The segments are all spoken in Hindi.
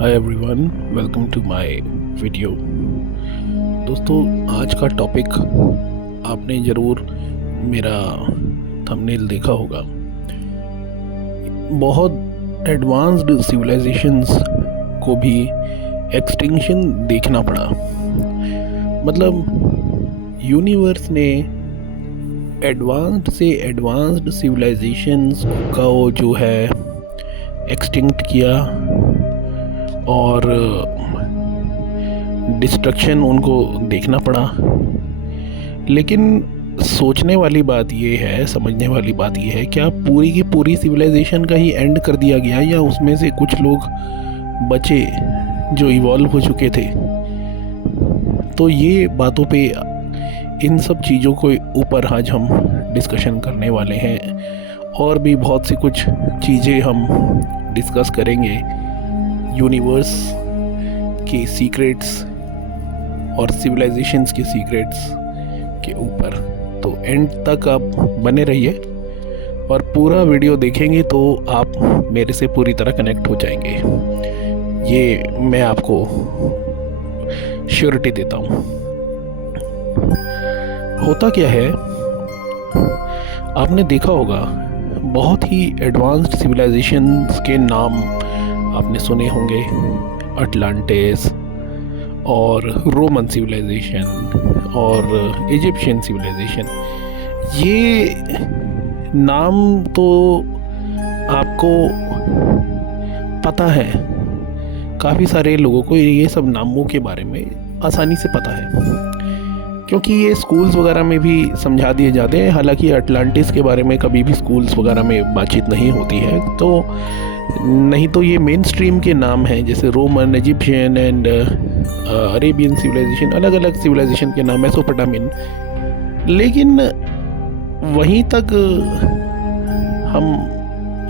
Hi everyone, welcome to my video. दोस्तों, आज का टॉपिक आपने ज़रूर मेरा थंबनेल देखा होगा। बहुत एडवांस्ड सिविलाइजेशंस को भी एक्सटिंक्शन देखना पड़ा। मतलब यूनिवर्स ने एडवांस्ड से एडवांस्ड सिविलाइजेशंस का वो जो है एक्सटिंक्ट किया और डिस्ट्रक्शन उनको देखना पड़ा। लेकिन सोचने वाली बात ये है, समझने वाली बात ये है, क्या पूरी की पूरी सिविलाइजेशन का ही एंड कर दिया गया या उसमें से कुछ लोग बचे जो इवॉल्व हो चुके थे? तो ये बातों पे, इन सब चीज़ों को ऊपर आज हम डिस्कशन करने वाले हैं और भी बहुत सी कुछ चीज़ें हम डिस्कस करेंगे यूनिवर्स के सीक्रेट्स और सिविलाइजेशंस के सीक्रेट्स के ऊपर। तो एंड तक आप बने रहिए और पूरा वीडियो देखेंगे तो आप मेरे से पूरी तरह कनेक्ट हो जाएंगे, ये मैं आपको श्योरिटी देता हूँ। होता क्या है, आपने देखा होगा बहुत ही एडवांस्ड सिविलाइजेशंस के नाम आपने सुने होंगे। अटलांटिस और रोमन सिविलाइजेशन और इजिप्शियन सिविलाइजेशन, ये नाम तो आपको पता है। काफ़ी सारे लोगों को ये सब नामों के बारे में आसानी से पता है क्योंकि ये स्कूल्स वगैरह में भी समझा दिए जाते हैं। हालांकि अटलांटिस के बारे में कभी भी स्कूल्स वगैरह में बातचीत नहीं होती है, तो नहीं तो ये मेन स्ट्रीम के नाम हैं, जैसे Roman, Egyptian and Arabian civilization, अलग अलग सिविलाइजेशन के नाम, मेसोपोटामियन। लेकिन वहीं तक हम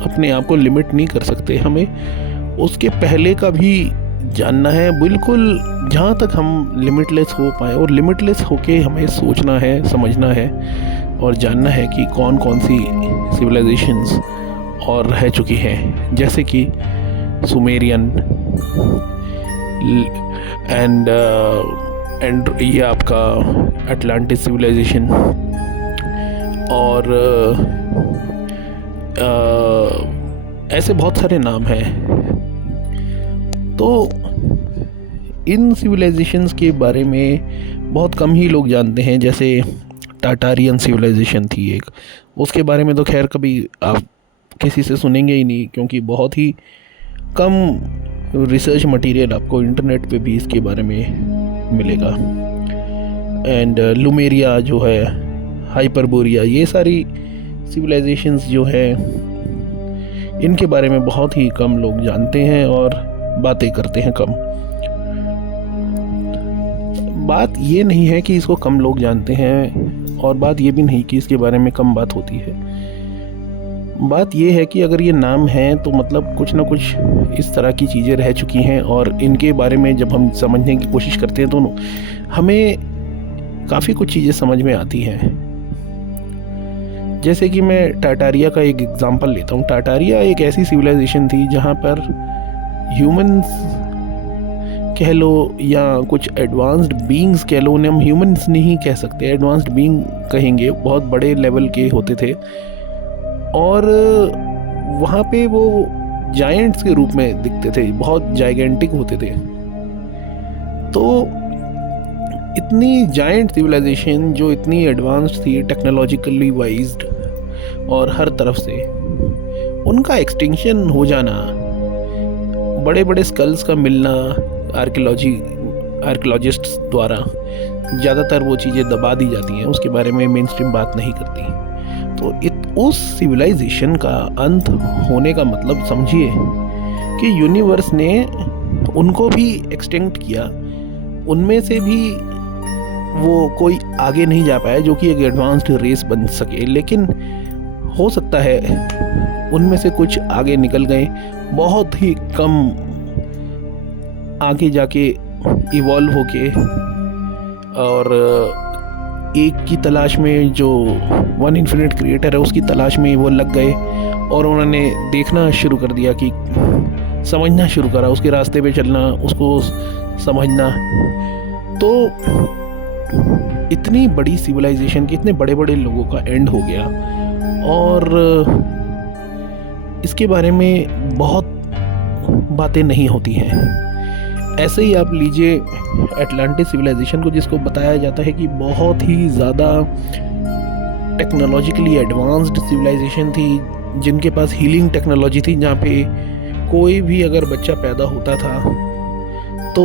अपने आप को लिमिट नहीं कर सकते, हमें उसके पहले का भी जानना है, बिल्कुल जहाँ तक हम लिमिटलेस हो पाए। और लिमिटलेस होके हमें सोचना है, समझना है और जानना है कि कौन कौन सी सिविलाइजेशंस और रह चुकी हैं, जैसे कि सुमेरियन एंड ये आपका अटलांटिस सिविलाइजेशन और ऐसे बहुत सारे नाम हैं। तो इन सिविलाइजेशंस के बारे में बहुत कम ही लोग जानते हैं। जैसे टाटारियन सिविलाइजेशन थी एक, उसके बारे में तो खैर कभी आप किसी से सुनेंगे ही नहीं, क्योंकि बहुत ही कम रिसर्च मटेरियल आपको इंटरनेट पे भी इसके बारे में मिलेगा। एंड लुमेरिया जो है, हाइपरबोरिया, ये सारी सिविलाइजेशंस जो है, इनके बारे में बहुत ही कम लोग जानते हैं और बातें करते हैं कम। बात ये नहीं है कि इसको कम लोग जानते हैं और बात ये भी नहीं कि इसके बारे में कम बात होती है। बात ये है कि अगर ये नाम हैं तो मतलब कुछ ना कुछ इस तरह की चीज़ें रह चुकी हैं और इनके बारे में जब हम समझने की कोशिश करते हैं तो हमें काफ़ी कुछ चीज़ें समझ में आती हैं। जैसे कि मैं टाटारिया का एक एग्जांपल लेता हूँ। टाटारिया एक ऐसी सिविलाइजेशन थी जहाँ पर ह्यूमंस कह लो या कुछ एडवांस्ड बीइंग्स कह लो, उन्हें हम ह्यूमंस नहीं कह सकते, एडवांस्ड बीइंग कहेंगे, बहुत बड़े लेवल के होते थे। और वहाँ पे वो जायंट्स के रूप में दिखते थे, बहुत जाइगेंटिक होते थे। तो इतनी जायंट सिविलाइजेशन जो इतनी एडवांस्ड थी, टेक्नोलॉजिकली वाइज्ड और हर तरफ से, उनका एक्सटिंक्शन हो जाना, बड़े बड़े स्कल्स का मिलना आर्कियोलॉजिस्ट्स द्वारा, ज़्यादातर वो चीज़ें दबा दी जाती हैं, उसके बारे में मेन स्ट्रीम बात नहीं करती। तो उस सिविलाइजेशन का अंत होने का मतलब समझिए कि यूनिवर्स ने उनको भी एक्सटिंक्ट किया। उनमें से भी वो कोई आगे नहीं जा पाया जो कि एक एडवांस्ड रेस बन सके, लेकिन हो सकता है उनमें से कुछ आगे निकल गए, बहुत ही कम आगे जाके इवॉल्व होके, और एक की तलाश में, जो वन इन्फिनिट क्रिएटर है उसकी तलाश में वो लग गए और उन्होंने देखना शुरू कर दिया कि समझना शुरू करा, उसके रास्ते पे चलना, उसको समझना। तो इतनी बड़ी सिविलाइजेशन के इतने बड़े बड़े लोगों का एंड हो गया, और इसके बारे में बहुत बातें नहीं होती हैं। ऐसे ही आप लीजिए अटलांटिस सिविलाइजेशन को, जिसको बताया जाता है कि बहुत ही ज़्यादा टेक्नोलॉजिकली एडवांस्ड सिविलाइजेशन थी, जिनके पास हीलिंग टेक्नोलॉजी थी, जहाँ पे कोई भी अगर बच्चा पैदा होता था तो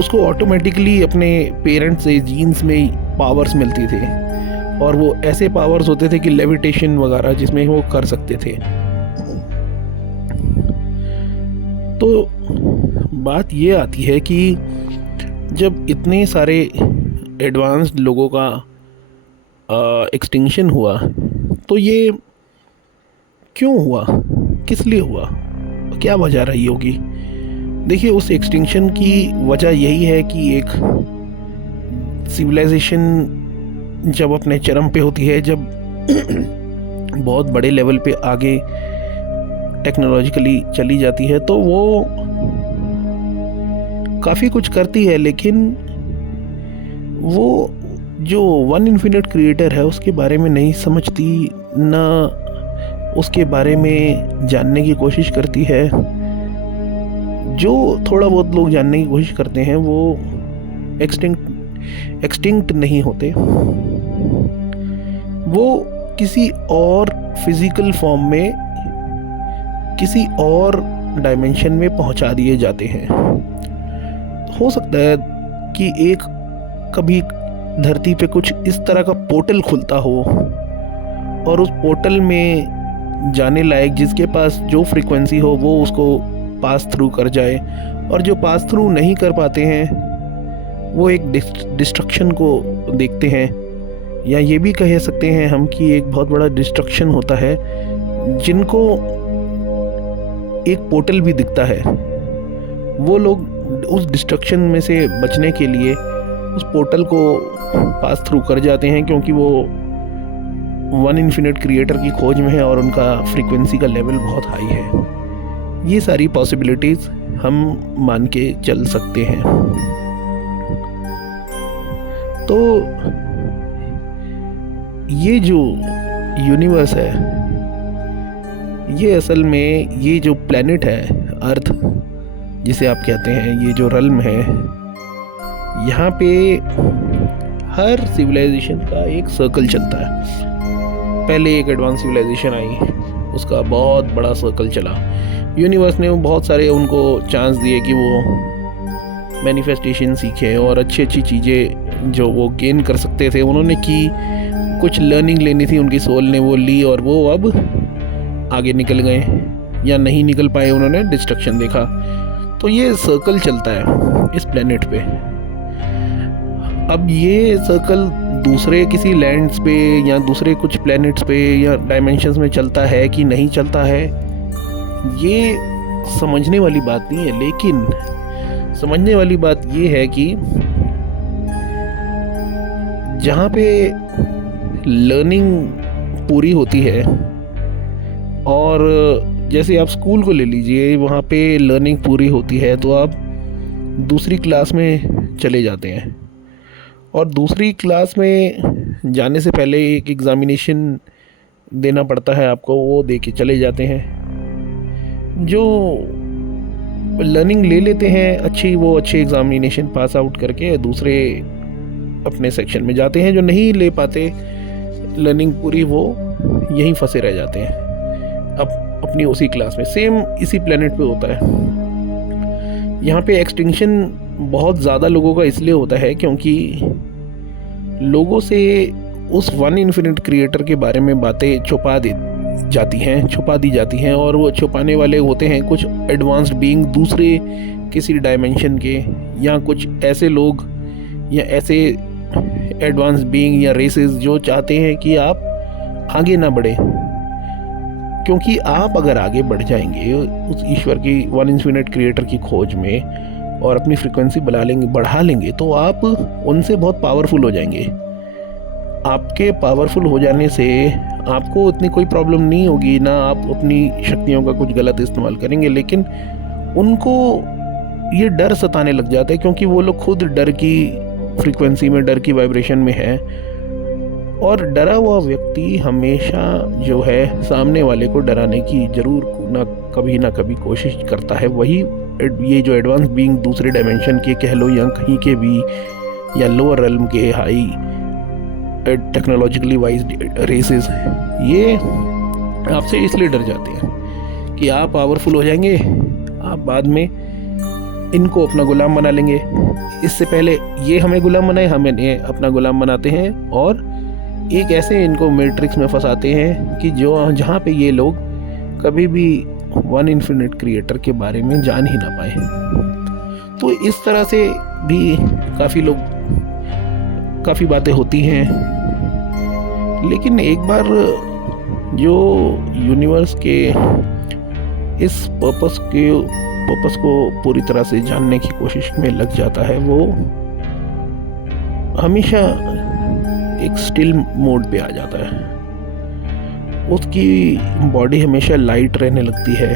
उसको ऑटोमेटिकली अपने पेरेंट्स से जीन्स में पावर्स मिलती थे, और वो ऐसे पावर्स होते थे कि लेविटेशन वगैरह जिसमें वो कर सकते थे। तो बात ये आती है कि जब इतने सारे एडवांस्ड लोगों का एक्सटिंक्शन हुआ, तो ये क्यों हुआ, किस लिए हुआ, क्या वजह रही होगी? देखिए, उस एक्सटिंक्शन की वजह यही है कि एक सिविलाइजेशन जब अपने चरम पे होती है, जब बहुत बड़े लेवल पे आगे टेक्नोलॉजिकली चली जाती है, तो वो काफ़ी कुछ करती है, लेकिन वो जो वन इन्फिनिट क्रिएटर है उसके बारे में नहीं समझती, ना उसके बारे में जानने की कोशिश करती है। जो थोड़ा बहुत लोग जानने की कोशिश करते हैं वो एक्सटिंक्ट नहीं होते, वो किसी और फिजिकल फॉर्म में, किसी और डायमेंशन में पहुंचा दिए जाते हैं। हो सकता है कि एक कभी धरती पे कुछ इस तरह का पोर्टल खुलता हो, और उस पोर्टल में जाने लायक जिसके पास जो फ्रीक्वेंसी हो वो उसको पास थ्रू कर जाए, और जो पास थ्रू नहीं कर पाते हैं वो एक डिस्ट्रक्शन को देखते हैं, या ये भी कह सकते हैं हम कि एक बहुत बड़ा डिस्ट्रक्शन होता है, जिनको एक पोर्टल भी दिखता है। वो लोग उस डिस्ट्रक्शन में से बचने के लिए उस पोर्टल को पास थ्रू कर जाते हैं, क्योंकि वो वन इन्फिनिट क्रिएटर की खोज में है और उनका फ्रीक्वेंसी का लेवल बहुत हाई है। ये सारी पॉसिबिलिटीज़ हम मान के चल सकते हैं। तो ये जो यूनिवर्स है, ये असल में ये जो प्लैनेट है अर्थ जिसे आप कहते हैं, ये जो रल्म है, यहाँ पे हर सिविलाइजेशन का एक सर्कल चलता है। पहले एक एडवांस सिविलाइजेशन आई, उसका बहुत बड़ा सर्कल चला। यूनिवर्स ने बहुत सारे उनको चांस दिए कि वो मैनिफेस्टेशन सीखें, और अच्छी अच्छी चीज़ें जो वो गेन कर सकते थे उन्होंने की। कुछ लर्निंग लेनी थी उनकी सोल ने, वो ली, और वो अब आगे निकल गए, या नहीं निकल पाए, उन्होंने डिस्ट्रक्शन देखा। तो ये सर्कल चलता है इस प्लेनेट पे। अब ये सर्कल दूसरे किसी लैंड्स पे या दूसरे कुछ प्लैनेट्स पे या डायमेंशंस में चलता है कि नहीं चलता है, ये समझने वाली बात नहीं है। लेकिन समझने वाली बात ये है कि जहाँ पे लर्निंग पूरी होती है, और जैसे आप स्कूल को ले लीजिए, वहाँ पे लर्निंग पूरी होती है तो आप दूसरी क्लास में चले जाते हैं, और दूसरी क्लास में जाने से पहले एक एग्ज़ामिनेशन देना पड़ता है आपको, वो दे के चले जाते हैं। जो लर्निंग ले लेते हैं अच्छी, वो अच्छे एग्ज़ामिनेशन पास आउट करके दूसरे अपने सेक्शन में जाते हैं। जो नहीं ले पाते लर्निंग पूरी, वो यहीं फंसे रह जाते हैं अपनी उसी क्लास में। सेम इसी प्लेनेट पे होता है। यहाँ पे एक्सटिंक्शन बहुत ज़्यादा लोगों का इसलिए होता है क्योंकि लोगों से उस वन इन्फिनिट क्रिएटर के बारे में बातें छुपा दी जाती हैं, और वो छुपाने वाले होते हैं कुछ एडवांस्ड बीइंग दूसरे किसी डायमेंशन के, या कुछ ऐसे लोग या ऐसे एडवांस्ड बीइंग या रेसेस जो चाहते हैं कि आप आगे ना बढ़े। क्योंकि आप अगर आगे बढ़ जाएंगे उस ईश्वर की वन इन्फिनिट क्रिएटर की खोज में और अपनी फ्रीक्वेंसी बढ़ा लेंगे तो आप उनसे बहुत पावरफुल हो जाएंगे। आपके पावरफुल हो जाने से आपको इतनी कोई प्रॉब्लम नहीं होगी, ना आप अपनी शक्तियों का कुछ गलत इस्तेमाल करेंगे, लेकिन उनको ये डर सताने लग जाता है क्योंकि वो लोग खुद डर की फ्रीक्वेंसी में, डर की वाइब्रेशन में है। और डरा हुआ व्यक्ति हमेशा जो है सामने वाले को डराने की ज़रूर ना कभी कोशिश करता है। वही ये जो एडवांस बीइंग दूसरे डायमेंशन के कह लो या कहीं के भी, या लोअर रेल्म के हाई टेक्नोलॉजिकली वाइज रेसेस, ये आपसे इसलिए डर जाते हैं कि आप पावरफुल हो जाएंगे, आप बाद में इनको अपना गुलाम बना लेंगे। इससे पहले ये हमें गुलाम बनाए, हम इन्हें अपना गुलाम बनाते हैं और एक ऐसे इनको मैट्रिक्स में फंसाते हैं कि जहाँ पे ये लोग कभी भी वन इन्फिनिट क्रिएटर के बारे में जान ही ना पाए। तो इस तरह से भी काफ़ी बातें होती हैं। लेकिन एक बार जो यूनिवर्स के इस पर्पस को पूरी तरह से जानने की कोशिश में लग जाता है, वो हमेशा एक स्टिल मोड पे आ जाता है। उसकी बॉडी हमेशा लाइट रहने लगती है,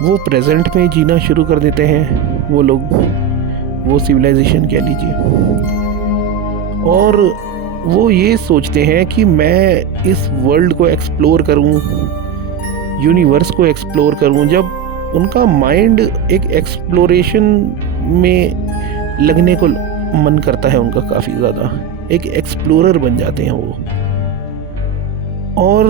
वो प्रेजेंट में जीना शुरू कर देते हैं वो लोग, वो सिविलाइजेशन कह लीजिए। और वो ये सोचते हैं कि मैं इस वर्ल्ड को एक्सप्लोर करूं, यूनिवर्स को एक्सप्लोर करूं। जब उनका माइंड एक एक्सप्लोरेशन में लगने को मन करता है उनका काफ़ी ज़्यादा, एक एक्सप्लोरर बन जाते हैं वो, और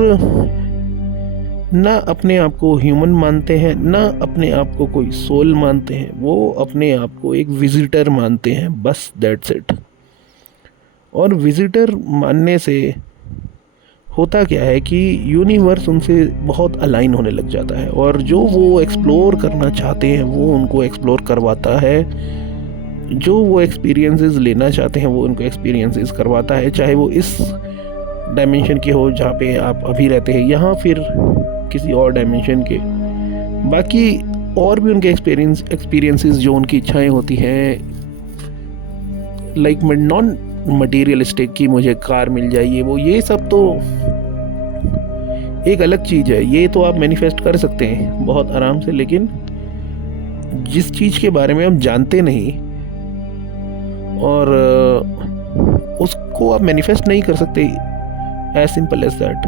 ना अपने आप को ह्यूमन मानते हैं, ना अपने आप को कोई सोल मानते हैं, वो अपने आप को एक विजिटर मानते हैं, बस दैट्स इट। और विजिटर मानने से होता क्या है कि यूनिवर्स उनसे बहुत अलाइन होने लग जाता है, और जो वो एक्सप्लोर करना चाहते हैं वो उनको एक्सप्लोर करवाता है, जो वो एक्सपीरियंसेस लेना चाहते हैं वो उनको एक्सपीरियंसेस करवाता है, चाहे वो इस डायमेंशन के हो जहाँ पे आप अभी रहते हैं, यहाँ फिर किसी और डायमेंशन के। बाकी और भी उनके एक्सपीरियंसेस जो उनकी इच्छाएं होती हैं, लाइक नॉन मटेरियलिस्टिक की मुझे कार मिल जाए, ये सब तो एक अलग चीज़ है। ये तो आप मैनिफेस्ट कर सकते हैं बहुत आराम से, लेकिन जिस चीज़ के बारे में आप जानते नहीं और उसको आप मैनिफेस्ट नहीं कर सकते, एज सिंपल एज दैट।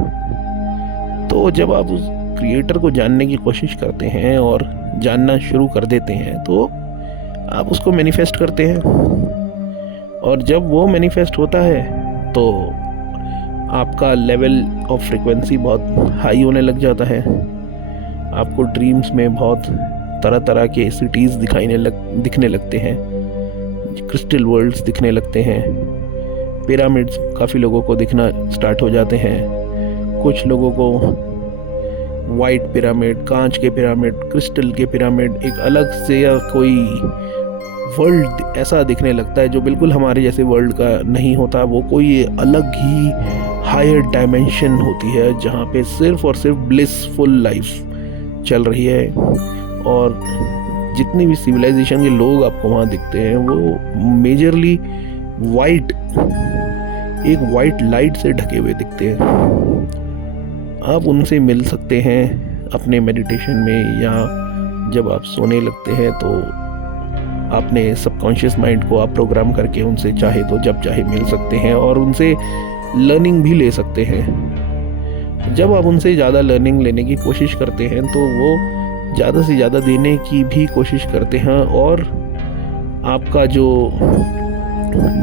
तो जब आप उस क्रिएटर को जानने की कोशिश करते हैं और जानना शुरू कर देते हैं, तो आप उसको मैनिफेस्ट करते हैं, और जब वो मैनिफेस्ट होता है तो आपका लेवल ऑफ फ्रीक्वेंसी बहुत हाई होने लग जाता है। आपको ड्रीम्स में बहुत तरह तरह के सिटीज़ दिखने लगते हैं, क्रिस्टल वर्ल्ड्स दिखने लगते हैं, पिरामिड्स काफ़ी लोगों को दिखना स्टार्ट हो जाते हैं। कुछ लोगों को वाइट पिरामिड, कांच के पिरामिड, क्रिस्टल के पिरामिड, एक अलग से या कोई वर्ल्ड ऐसा दिखने लगता है जो बिल्कुल हमारे जैसे वर्ल्ड का नहीं होता। वो कोई अलग ही हायर डायमेंशन होती है जहाँ पे सिर्फ और सिर्फ ब्लिसफुल लाइफ चल रही है, और जितनी भी सिविलाइजेशन के लोग आपको वहाँ दिखते हैं वो मेजरली एक वाइट लाइट से ढके हुए दिखते हैं। आप उनसे मिल सकते हैं अपने मेडिटेशन में, या जब आप सोने लगते हैं तो अपने सबकॉन्शियस माइंड को आप प्रोग्राम करके उनसे चाहे तो जब चाहे मिल सकते हैं, और उनसे लर्निंग भी ले सकते हैं। जब आप उनसे ज़्यादा लर्निंग लेने की कोशिश करते हैं तो वो ज़्यादा से ज़्यादा देने की भी कोशिश करते हैं, और आपका जो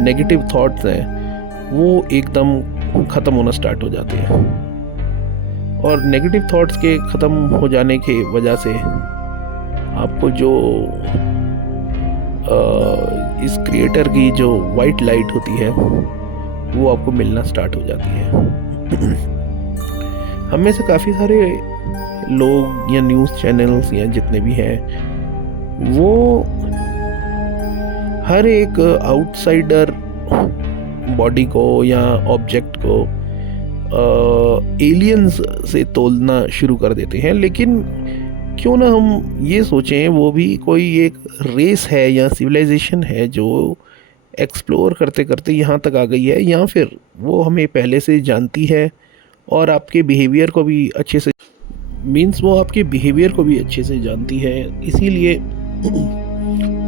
नेगेटिव थॉट्स हैं वो एकदम ख़त्म होना स्टार्ट हो जाते हैं। और नेगेटिव थॉट्स के ख़त्म हो जाने की वजह से आपको जो इस क्रिएटर की जो वाइट लाइट होती है वो आपको मिलना स्टार्ट हो जाती है। हम में से काफ़ी सारे लोग या न्यूज़ चैनल्स या जितने भी हैं, वो हर एक आउटसाइडर बॉडी को या ऑब्जेक्ट को एलियंस से तोलना शुरू कर देते हैं। लेकिन क्यों ना हम ये सोचें वो भी कोई एक रेस है या सिविलाइजेशन है जो एक्सप्लोर करते करते यहाँ तक आ गई है, या फिर वो हमें पहले से जानती है और आपके बिहेवियर को भी अच्छे से वो आपके बिहेवियर को भी अच्छे से जानती है, इसीलिए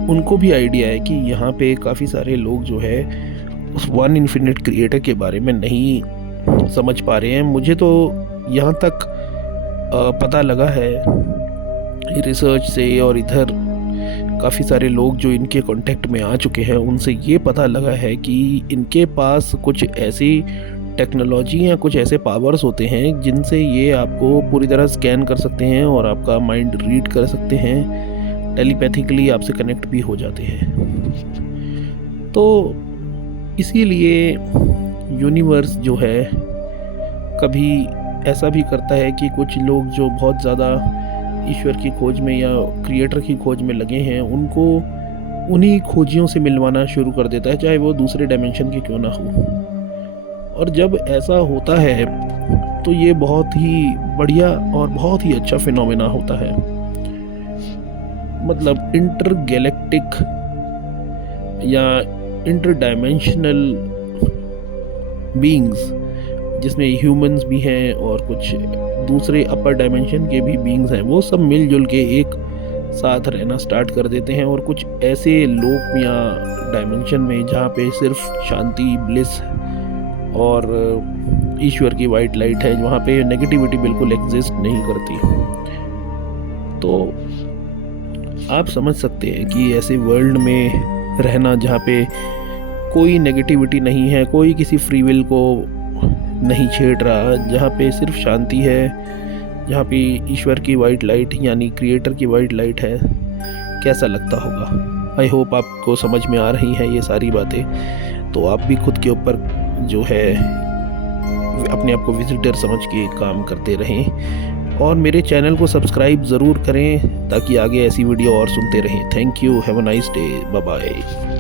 उनको भी आइडिया है कि यहाँ पे काफ़ी सारे लोग जो है उस वन इन्फिनिट क्रिएटर के बारे में नहीं समझ पा रहे हैं। मुझे तो यहाँ तक पता लगा है रिसर्च से, और इधर काफ़ी सारे लोग जो इनके कांटेक्ट में आ चुके हैं उनसे ये पता लगा है कि इनके पास कुछ ऐसी टेक्नोलॉजी या कुछ ऐसे पावर्स होते हैं जिनसे ये आपको पूरी तरह स्कैन कर सकते हैं और आपका माइंड रीड कर सकते हैं, टेलीपैथिकली आपसे कनेक्ट भी हो जाते हैं। तो इसीलिए यूनिवर्स जो है कभी ऐसा भी करता है कि कुछ लोग जो बहुत ज़्यादा ईश्वर की खोज में या क्रिएटर की खोज में लगे हैं उनको उन्हीं खोजियों से मिलवाना शुरू कर देता है, चाहे वो दूसरे डायमेंशन के क्यों ना हो। और जब ऐसा होता है तो ये बहुत ही बढ़िया और बहुत ही अच्छा फिनोमेना होता है। मतलब इंटरगैलेक्टिक या इंटर डायमेंशनल बीइंग्स, जिसमें ह्यूमंस भी हैं और कुछ दूसरे अपर डायमेंशन के भी बीइंग्स हैं, वो सब मिलजुल के एक साथ रहना स्टार्ट कर देते हैं। और कुछ ऐसे लोक या डायमेंशन में जहाँ पे सिर्फ शांति, ब्लिस और ईश्वर की वाइट लाइट है, वहाँ पे नेगेटिविटी बिल्कुल एग्जिस्ट नहीं करती। तो आप समझ सकते हैं कि ऐसे वर्ल्ड में रहना जहाँ पे कोई नेगेटिविटी नहीं है, कोई किसी फ्री विल को नहीं छेड़ रहा, जहाँ पे सिर्फ शांति है, जहाँ पे ईश्वर की वाइट लाइट यानी क्रिएटर की वाइट लाइट है, कैसा लगता होगा। आई होप आपको समझ में आ रही हैं ये सारी बातें। तो आप भी खुद के ऊपर जो है अपने आप को विजिटर समझ के काम करते रहें और मेरे चैनल को सब्सक्राइब ज़रूर करें ताकि आगे ऐसी वीडियो और सुनते रहें। Thank you, have a nice day, bye bye.